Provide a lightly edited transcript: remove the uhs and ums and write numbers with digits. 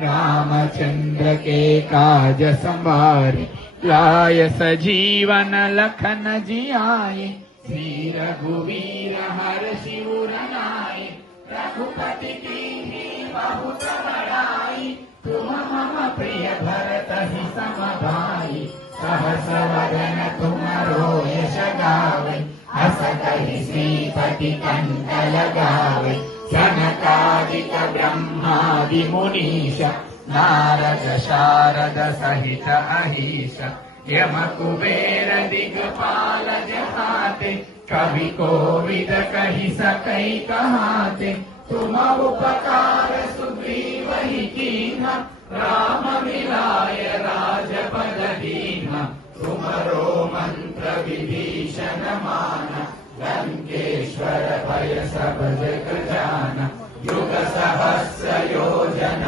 रामचंद्र के काज संवारे, लाय सजीवन लखन जियाए। श्री रघुवीर हर्षि उर लाए, रघुपति कीन्ही बहुत बड़ाई। तुम मम प्रिय भरत ही सम भाई, सहस वदन तुमरो यश गावे। हस कहि श्रीपति कंठ लगावे, सनकादिक ब्रह्मादि मुनीश, नारद शारद सहित अहीश। यम कुबेर दिगपाल जहाते, कवि कोविद कहि सकै कहाते। तुम उपकार सुग्रीव ही कीन्हा, राम मिलाय राजपद दीन्हा। तुमरो मंत्र विभीषण माना, लंकेश्वर भय सब जग जाना। युग सहस्र योजन